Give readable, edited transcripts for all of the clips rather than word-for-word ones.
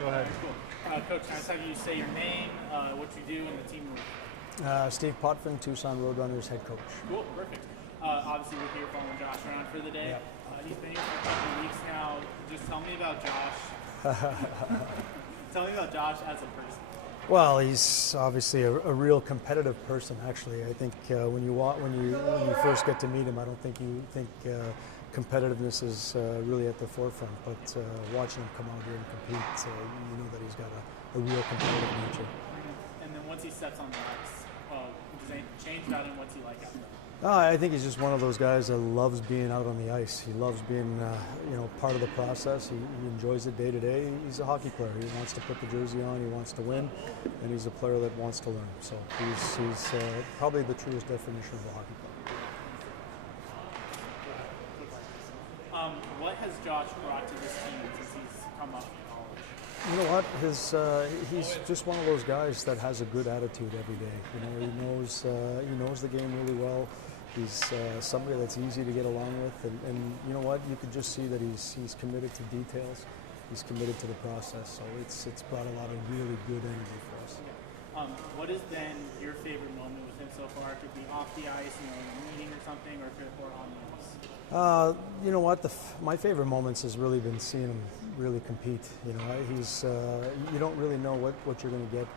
Go ahead. Cool. Coach, can I just have you say your name, what you do, and the team move? Steve Potvin, Tucson Roadrunners head coach. Cool, perfect. Obviously, we're here following Josh around for the day. Yep. He's been here for a couple of weeks now. Just tell me about Josh. Tell me about Josh as a person. Well, he's obviously a real competitive person. Actually, I think when you first get to meet him, I don't think you think competitiveness is really at the forefront. But watching him come out here and compete, you know that he's got a real competitive nature. And then once he steps on the ice, does anything change about him? What's he like out there? I think he's just one of those guys that loves being out on the ice. He loves being, part of the process. He enjoys it day to day. He's a hockey player. He wants to put the jersey on. He wants to win, and he's a player that wants to learn. So he's probably the truest definition of a hockey player. What has Josh brought to this team since he's come up in college? You know what? He's just one of those guys that has a good attitude every day. He knows the game really well. He's somebody that's easy to get along with, and you know what? You could just see that he's committed to details. He's committed to the process. So it's brought a lot of really good energy for us. What has been your favorite moment with him so far? It could be off the ice, in a meeting or something, or on the ice. You know what? My favorite moments has really been seeing him really compete. He's you don't really know what you're going to get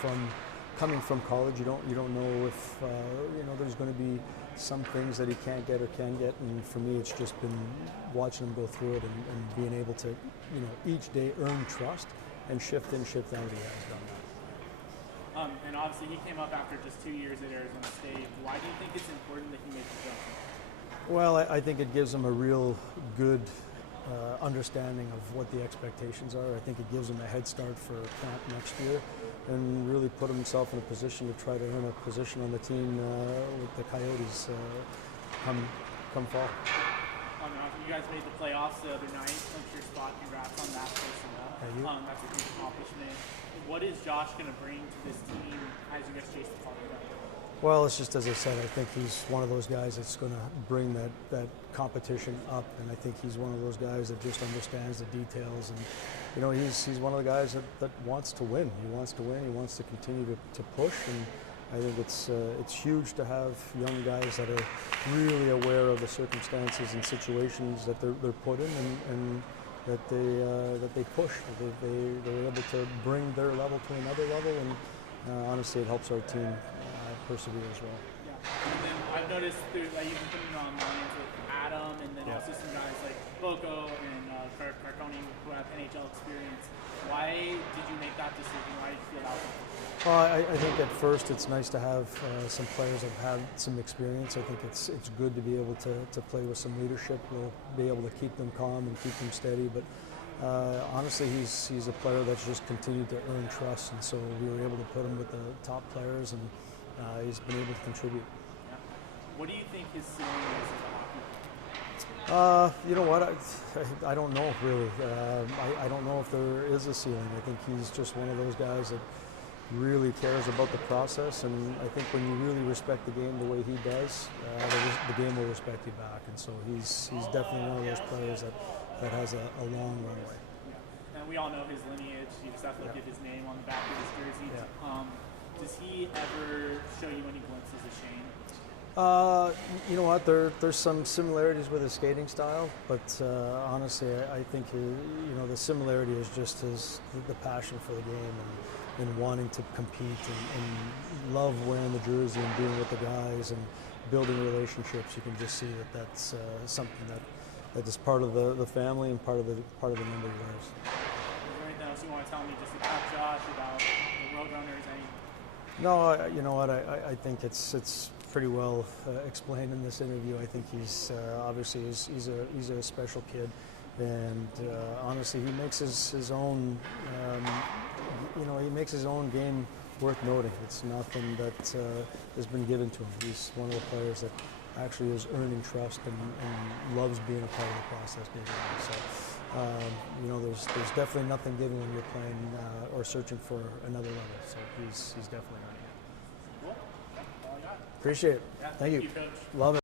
from coming from college. You don't know if there's going to be some things that he can't get or can get. And for me, it's just been watching him go through it and being able to each day earn trust and shift in, shift out. He has done that. And obviously, he came up after just 2 years at Arizona State. Why do you think it's important that he makes the jump? Well, I think it gives him a real good understanding of what the expectations are. I think it gives him a head start for camp next year and really put himself in a position to try to earn a position on the team with the Coyotes come fall. You guys made the playoffs the other night. What's your spot? Congrats on that. That's a huge accomplishment. What is Josh going to bring to this team as you guys chase the Potvin? Well, it's just as I said, I think he's one of those guys that's going to bring that competition up, and I think he's one of those guys that just understands the details, and he's one of the guys that wants to win. He wants to win. He wants to continue to push, and I think it's huge to have young guys that are really aware of the circumstances and situations that they're put in, and that they push. They're able to bring their level to another level, and honestly, it helps our team persevere as well. Yeah, and then I've noticed you've been putting on lines with Adam, and then also some guys like Boko and Carconi who have NHL experience. Why did you make that decision? Why did you feel that way? Well, I think at first it's nice to have some players that have had some experience. I think it's good to be able to play with some leadership. We'll be able to keep them calm and keep them steady, but honestly, he's a player that's just continued to earn trust, and so we were able to put him with the top players, and he's been able to contribute. Yeah. What do you think his ceiling is as a hockey player? You know what? I don't know really. I don't know if there is a ceiling. I think he's just one of those guys that really cares about the process, and I think when you really respect the game the way he does, the game will respect you back. And so he's definitely one of those players that has a long runway. Yeah. And we all know his lineage. You just have to look at his name on the back of his jersey. Yeah. Does he ever show you any glimpses of Shane? You know what? There's some similarities with his skating style, but honestly, I think the similarity is just the passion for the game and wanting to compete and love wearing the jersey and being with the guys and building relationships. You can just see that's something that is part of the family and part of the number he wears. Is there anything else you want to tell me just about Josh, about the Roadrunners? No, you know what? I think it's pretty well explained in this interview. I think he's obviously he's a special kid, and honestly, he makes his own. He makes his own game worth noting. It's nothing that has been given to him. He's one of the players that actually is earning trust and loves being a part of the process. So, there's definitely nothing given when you're playing or searching for another level. So he's definitely earning it. Cool. All I got. Appreciate it. Yeah, Thank you. Coach. Love it.